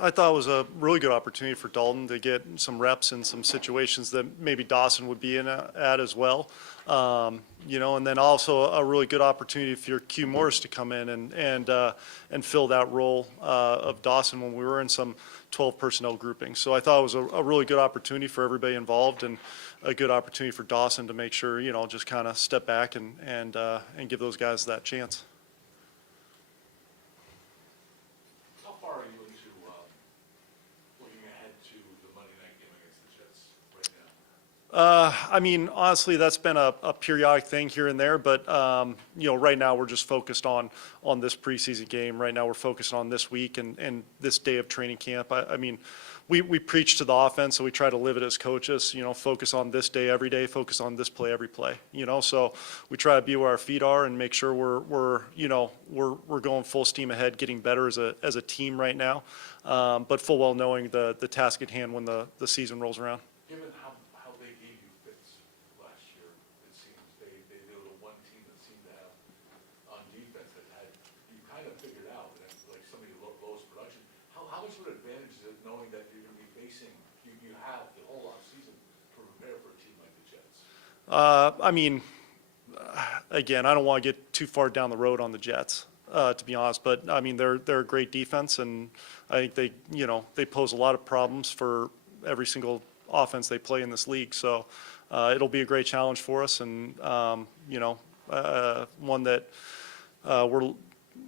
I thought it was a really good opportunity for Dalton to get some reps in some situations that maybe Dawson would be in at as well. And then also a really good opportunity for Q Morris to come in and fill that role of Dawson when we were in some 12 personnel groupings. So I thought it was a really good opportunity for everybody involved, and a good opportunity for Dawson to make sure, just kind of step back and give those guys that chance. How far are you into looking ahead to the Monday night game against the Jets right now? Honestly, that's been a periodic thing here and there, but right now we're just focused on this preseason game. Right now we're focused on this week and this day of training camp. We preach to the offense, so we try to live it as coaches. Focus on this day every day, focus on this play every play. So we try to be where our feet are and make sure we're going full steam ahead, getting better as a team right now, but full well knowing the task at hand when the season rolls around. Given how they gave you fits last year, it seems they were the one team that seemed to have on defense that had you kind of figured out that like some of your lowest production. How much of an advantage is it knowing that you're going to be facing you have the whole off season to prepare for a team like the Jets? Again, I don't want to get too far down the road on the Jets, to be honest. But they're a great defense, and I think they pose a lot of problems for every single offense they play in this league. So it'll be a great challenge for us, and one that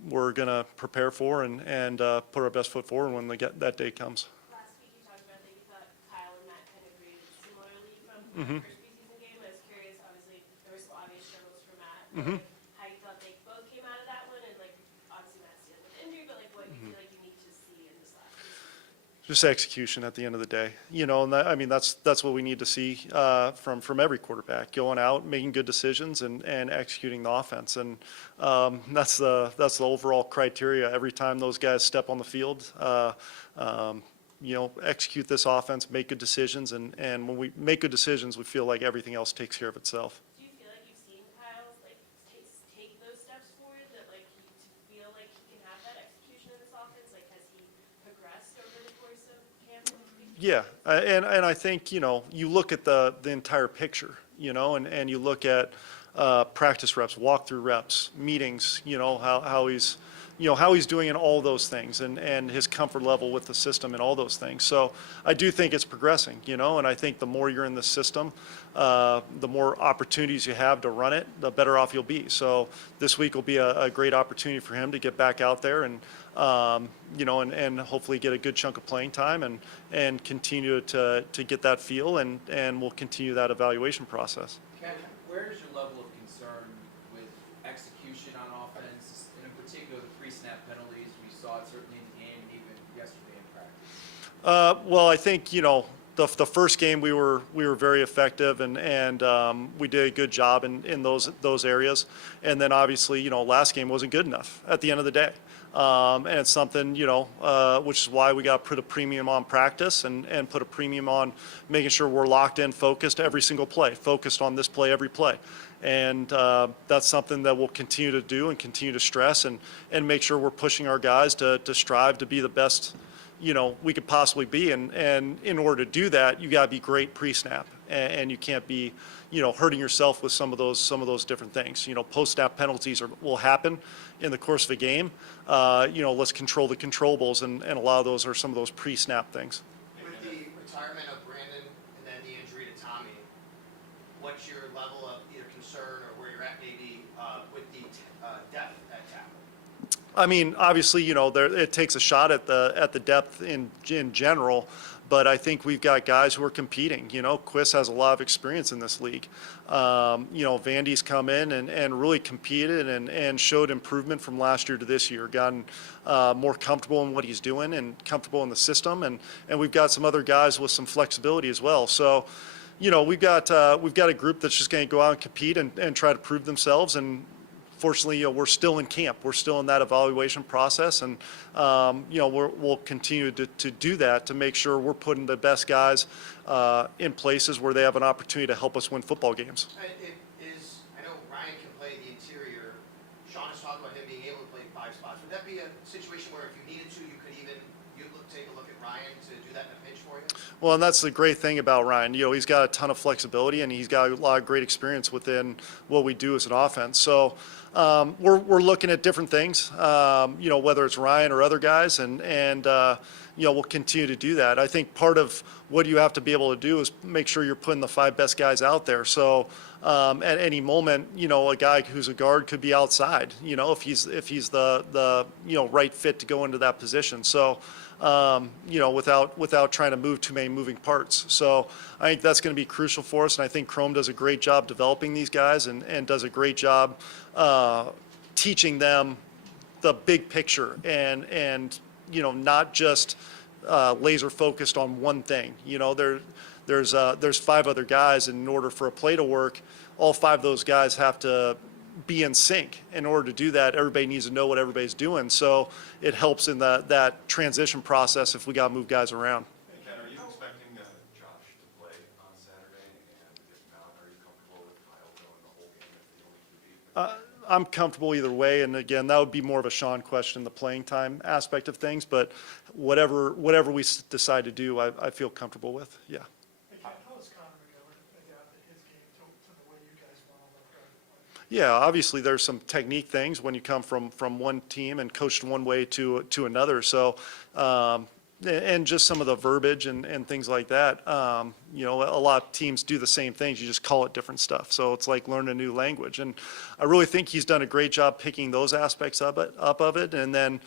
we're going to prepare for and put our best foot forward when that day comes. Last week you talked about that you thought Kyle and Matt kind of graded similarly from the first preseason game. I was curious, obviously there were some obvious struggles for Matt. How you thought they both came out of that one, and obviously Matt's dealing with injury, but what you feel like you need to see in this last preseason? Just execution at the end of the day, and that's what we need to see from every quarterback, going out, making good decisions, and executing the offense, and that's the overall criteria every time those guys step on the field. Execute this offense, make good decisions, and when we make good decisions, we feel like everything else takes care of itself. Do you feel like you've seen Kyle take those steps forward, that to feel like he can have that execution in this offense? Has he progressed over the course of camp? Yeah, and I think you look at the entire picture, and you look at practice reps, walkthrough reps, meetings, how he's doing in all those things, and his comfort level with the system and all those things. So I do think it's progressing, and I think the more you're in the system, the more opportunities you have to run it, the better off you'll be. So this week will be a great opportunity for him to get back out there and hopefully get a good chunk of playing time and continue to get that feel, and we'll continue that evaluation process. Ken, where is your level of concern with execution on offense, and in particular the pre-snap penalties? We saw it certainly in the game and even yesterday in practice. Well, I think the first game we were very effective, and we did a good job in those areas, and then obviously last game wasn't good enough at the end of the day. And it's something, which is why we got to put a premium on practice and put a premium on making sure we're locked in, focused every single play, focused on this play every play. And that's something that we'll continue to do and continue to stress and make sure we're pushing our guys to strive to be the best we could possibly be. And in order to do that, you got to be great pre-snap, and you can't be hurting yourself with some of those different things. Post-snap penalties will happen in the course of a game. Let's control the controllables, and a lot of those are some of those pre-snap things. With the retirement of Brandon and then the injury to Tommy, what's your level of either concern or where you're at maybe with the depth at tackle? Obviously, it takes a shot at the depth in general, but I think we've got guys who are competing. Quiss has a lot of experience in this league. Vandy's come in and really competed and showed improvement from last year to this year, gotten more comfortable in what he's doing and comfortable in the system, and we've got some other guys with some flexibility as well. So, we've got a group that's just going to go out and compete and try to prove themselves. And fortunately, we're still in camp. We're still in that evaluation process, and we'll continue to do that to make sure we're putting the best guys in places where they have an opportunity to help us win football games. I know Ryan can play the interior. Sean has talked about him being able to play 5 spots. Would that be a situation where if you needed to, you could even take a look Ryan to do that in a pinch for you? Well, and that's the great thing about Ryan. You know, he's got a ton of flexibility, and he's got a lot of great experience within what we do as an offense. So we're looking at different things, you know, whether it's Ryan or other guys, and you know, we'll continue to do that. I think part of what you have to be able to do is make sure you're putting the 5 best guys out there. So at any moment, you know, a guy who's a guard could be outside, you know, if he's the you know, right fit to go into that position. So you know, without trying to move too many moving parts. So I think that's going to be crucial for us, and I think Chrome does a great job developing these guys and does a great job teaching them the big picture and you know, not just laser focused on one thing. You know, there's 5 other guys, and in order for a play to work, all 5 of those guys have to be in sync. In order to do that, everybody needs to know what everybody's doing. So it helps in that transition process if we got to move guys around. Ken, are you expecting Josh to play on Saturday? And if not, are you comfortable with Kyle going the whole game if they only do beat? I'm comfortable either way, and again, that would be more of a Sean question, the playing time aspect of things, but whatever we decide to do, I feel comfortable with, yeah. Hey, Ken, how is Connor McGovern adapted his game to the way you guys want to look? Yeah, obviously there's some technique things when you come from one team and coached one way to another. So, and just some of the verbiage and things like that. You know, a lot of teams do the same things. You just call it different stuff. So it's like learning a new language. And I really think he's done a great job picking those aspects up of it. And then,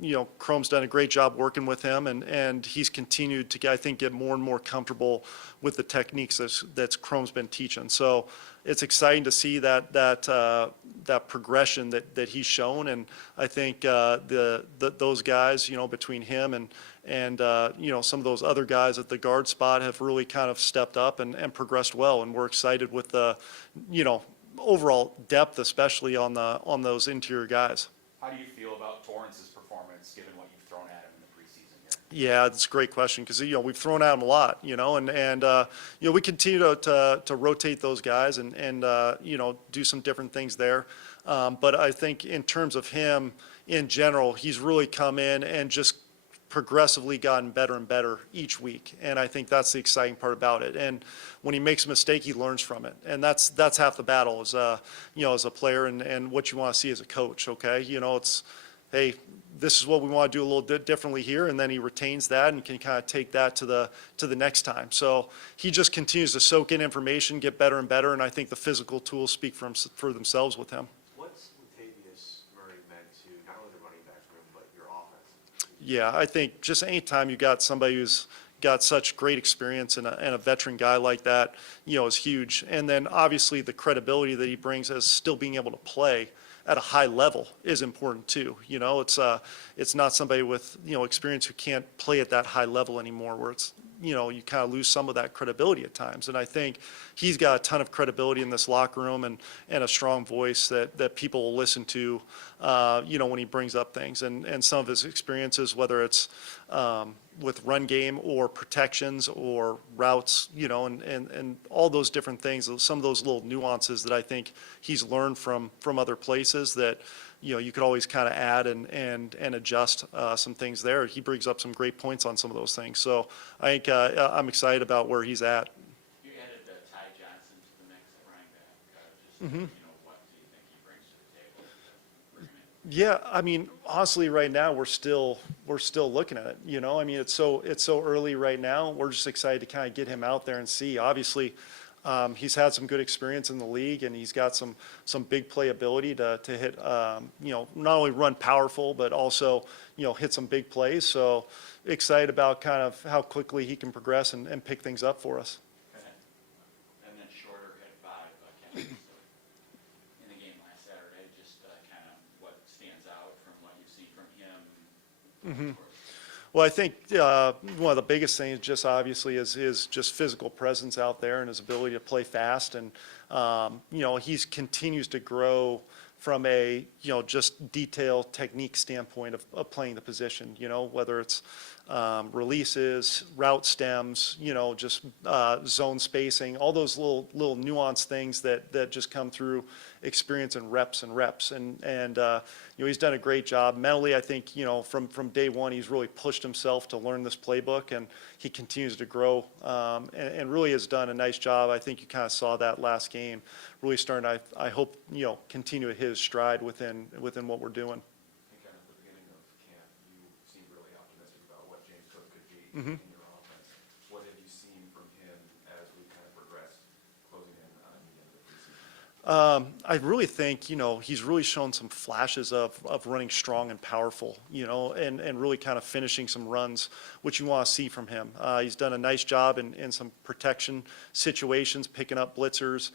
you know, Chrome's done a great job working with him, and he's continued to, I think, get more and more comfortable with the techniques that's Chrome's been teaching. So it's exciting to see that progression that he's shown, and I think those guys, you know, between him and you know, some of those other guys at the guard spot have really kind of stepped up and progressed well, and we're excited with the, you know, overall depth, especially on those interior guys. How do you feel about Torrance's performance, given what you've thrown at him in the preseason here? Yeah, that's a great question, because, you know, we've thrown at him a lot, you know, and you know, we continue to rotate those guys and you know, do some different things there. But I think in terms of him in general, he's really come in and just progressively gotten better and better each week, and I think that's the exciting part about it. And when he makes a mistake, he learns from it, and that's half the battle as you know, as a player and what you want to see as a coach. Okay, you know, it's, hey, this is what we want to do a little bit differently here, and then he retains that and can kind of take that to the next time. So he just continues to soak in information, get better and better, and I think the physical tools speak for themselves with him. What's Latavius Murray meant to not only the running backs room, but your offense? Yeah, I think just anytime you got somebody who's got such great experience and a veteran guy like that, you know, is huge. And then obviously the credibility that he brings as still being able to play at a high level is important too. You know, it's not somebody with, you know, experience who can't play at that high level anymore, where it's, you know, you kind of lose some of that credibility at times. And I think he's got a ton of credibility in this locker room and a strong voice that people will listen to, you know, when he brings up things. And some of his experiences, whether it's with run game or protections or routes, you know, and all those different things, some of those little nuances that I think he's learned from other places that, you know, you could always kind of add and adjust some things there. He brings up some great points on some of those things. So I think I'm excited about where he's at. You added Ty Johnson to the mix at running back. You know, what do you think he brings to the table to bring him in? Yeah, I mean, honestly, right now we're still looking at it. You know, I mean, it's so early right now. We're just excited to kind of get him out there and see. Obviously, he's had some good experience in the league, and he's got some big playability to hit. You know, not only run powerful, but also, you know, hit some big plays. So excited about kind of how quickly he can progress and pick things up for us. And then Shorter at 5, Ken, in the game last Saturday, just kind of what stands out from what you've seen from him. Well, I think one of the biggest things just obviously is his just physical presence out there and his ability to play fast. And, you know, he continues to grow from a, just detail technique standpoint of playing the position, whether it's releases, route stems, just zone spacing, all those little nuanced things that just come through experience and reps. And he's done a great job. Mentally, I think, from day one, he's really pushed himself to learn this playbook, and he continues to grow, and really has done a nice job. I think you kind of saw that last game, really starting, I hope, continue his stride within what we're doing. And kind of at the beginning of camp, you seemed really optimistic about what James Cook could be in your offense. What have you seen from him as we kind of progressed closing in on the end of the preseason? I really think, he's really shown some flashes of running strong and powerful, and really kind of finishing some runs, which you want to see from him. He's done a nice job in some protection situations, picking up blitzers,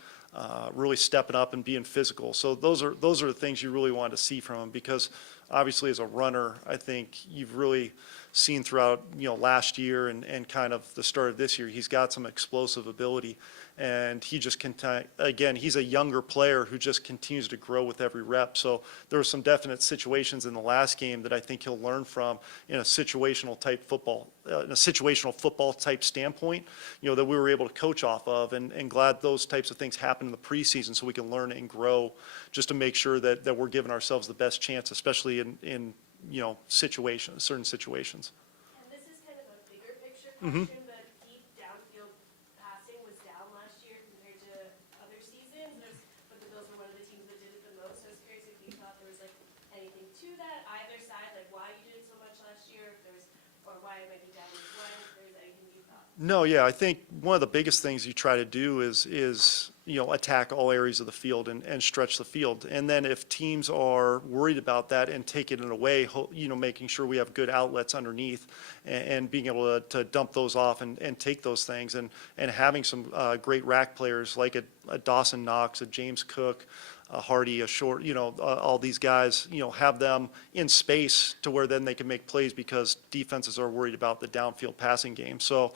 really stepping up and being physical. So those are the things you really want to see from him, because obviously as a runner, I think you've really seen throughout, last year and kind of the start of this year, he's got some explosive ability. And he just again, he's a younger player who just continues to grow with every rep. So there were some definite situations in the last game that I think he'll learn from in a situational football type standpoint, that we were able to coach off of, and glad those types of things happen in the preseason so we can learn and grow, just to make sure that we're giving ourselves the best chance, especially in certain situations. And this is kind of a bigger picture question, but deep downfield passing was down last year compared to other seasons. But the Bills were one of the teams that did it the most. So I was curious if you thought there was anything to that, either side, why you did it so much last year, or why it might be down as well, if there's anything you thought. No, yeah, I think one of the biggest things you try to do is attack all areas of the field and stretch the field. And then if teams are worried about that and taking it away, making sure we have good outlets underneath and being able to dump those off and take those things, and having some great rack players like a Dawson Knox, a James Cook, a Hardy, a Short, all these guys, have them in space to where then they can make plays, because defenses are worried about the downfield passing game. So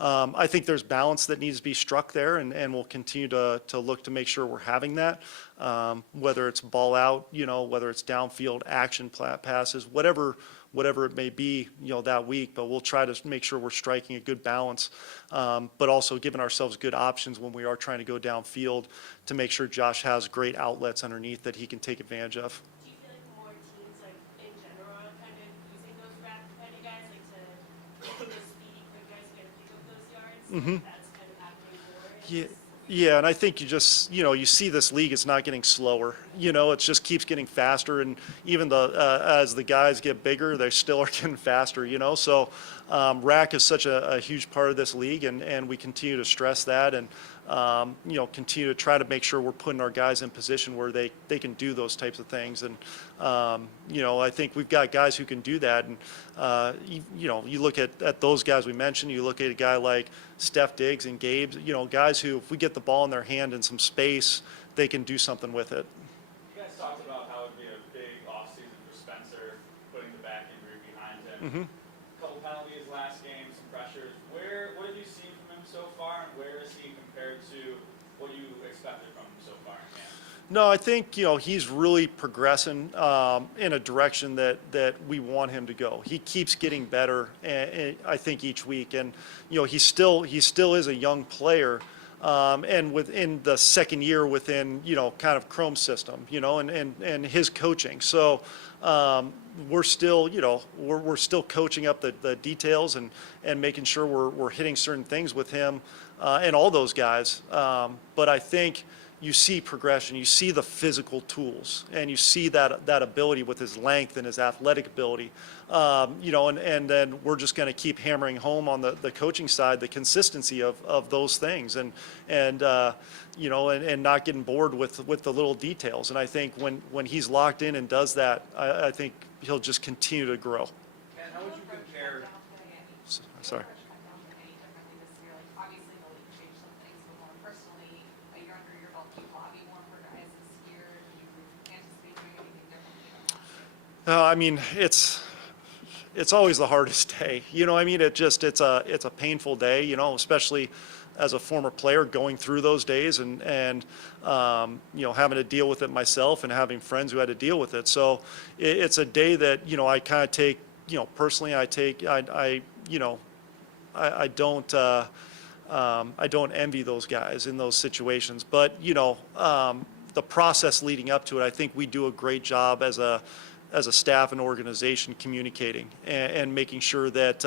I think there's balance that needs to be struck there, and we'll continue to look to make sure we're having that, whether it's ball out, whether it's downfield action passes, whatever it may be, that week. But we'll try to make sure we're striking a good balance, but also giving ourselves good options when we are trying to go downfield, to make sure Josh has great outlets underneath that he can take advantage of. Do you feel like more teams, in general, are kind of using those rapid kind of guys, to those speedy, quick guys to kind of pick up those yards? That's kind of happening more. Yeah, and I think you just, you see this league, it's not getting slower. It just keeps getting faster, and even as the guys get bigger, they still are getting faster, So rack is such a huge part of this league, and we continue to stress that, and continue to try to make sure we're putting our guys in position where they can do those types of things. And I think we've got guys who can do that. And you look at those guys we mentioned. You look at a guy like Steph Diggs and Gabe. Guys who, if we get the ball in their hand in some space, they can do something with it. You guys talked about how it would be a big offseason for Spencer, putting the back injury behind him. A couple penalties last game, some pressures. What have you seen from him so far, and where is he compared to what you expected from him so far in camp? No, I think, he's really progressing in a direction that we want him to go. He keeps getting better, I think, each week. And, he still is a young player, and within the second year within, kind of Chrome's system, and his coaching. So we're still, we're still coaching up the details and making sure we're hitting certain things with him and all those guys. But I think you see progression, you see the physical tools, and you see that ability with his length and his athletic ability, and then we're just going to keep hammering home on the coaching side, the consistency of those things, and not getting bored with the little details. And I think when he's locked in and does that, I think he'll just continue to grow. Ken, how would you compare? Sorry. I mean, it's always the hardest day. It's a painful day, especially as a former player going through those days and you know, having to deal with it myself and having friends who had to deal with it. So it's a day that, you know, I kind of take, you know, personally you know, I don't envy those guys in those situations, but you know, the process leading up to it, I think we do a great job as a staff and organization communicating and making sure that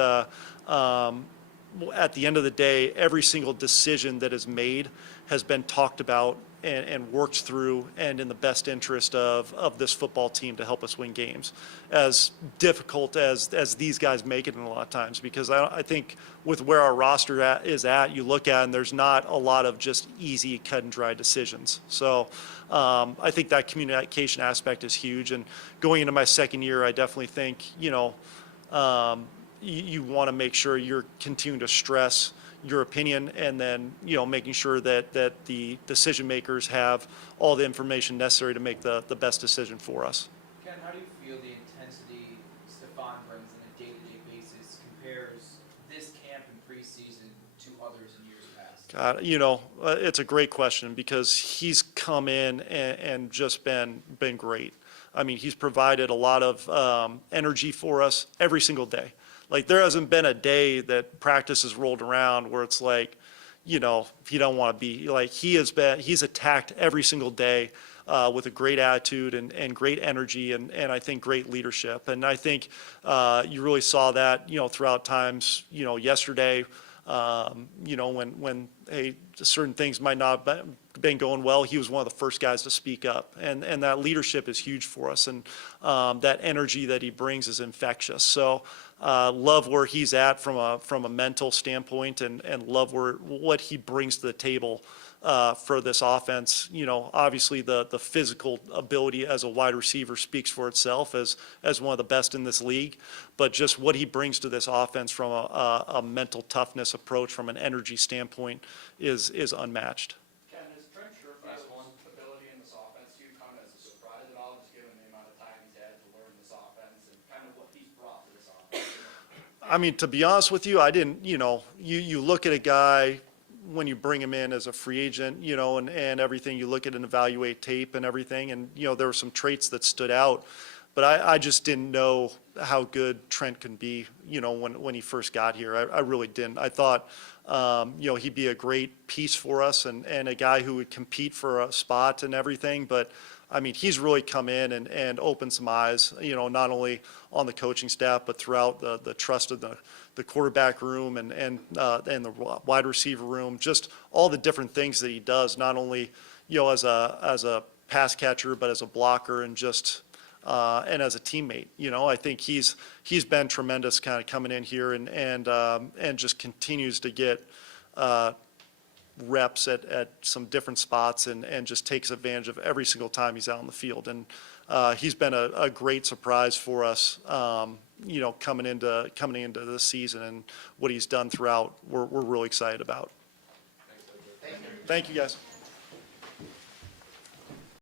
at the end of the day, every single decision that is made has been talked about and worked through and in the best interest of this football team to help us win games. As difficult as these guys make it in a lot of times, because I think with where our roster is at, you look at and there's not a lot of just easy cut and dry decisions. So I think that communication aspect is huge. And going into my second year, I definitely think, you know, you want to make sure you're continuing to stress your opinion, and then, you know, making sure that the decision makers have all the information necessary to make the best decision for us. Ken, how do you feel the intensity Stephon brings on a day-to-day basis compares this camp and preseason to others in years past? God, you know, it's a great question because he's come in and just been great. I mean, he's provided a lot of energy for us every single day. Like, there hasn't been a day that practice has rolled around where it's like, you know, he don't want to be, like, he's attacked every single day with a great attitude and great energy and I think great leadership. And I think you really saw that, you know, throughout times, you know, yesterday, you know, when certain things might not have been going well, he was one of the first guys to speak up. And that leadership is huge for us. And that energy that he brings is infectious. So love where he's at from a mental standpoint and love what he brings to the table for this offense. You know, obviously the physical ability as a wide receiver speaks for itself as one of the best in this league, but just what he brings to this offense from a mental toughness approach, from an energy standpoint, is unmatched. Ken, is Trent Sherfield's ability in this offense to you come as a surprise at all, just given the amount of time he's had to learn this offense and kind of what he's brought to this offense? I mean, to be honest with you, I didn't, you know, you look at a guy when you bring him in as a free agent, you know, and everything, you look at and evaluate tape and everything, and, you know, there were some traits that stood out, but I just didn't know how good Trent can be, you know, when he first got here. I really didn't. I thought, you know, he'd be a great piece for us and a guy who would compete for a spot and everything, but I mean, he's really come in and opened some eyes, you know, not only on the coaching staff, but throughout the trust of the quarterback room and the wide receiver room, just all the different things that he does, not only, you know, as a pass catcher, but as a blocker and just, and as a teammate. You know, I think he's been tremendous kind of coming in here and just continues to get, reps at some different spots and just takes advantage of every single time he's out on the field. And he's been a great surprise for us, you know, coming into this season, and what he's done throughout, we're really excited about. Thank you. Thank you, guys.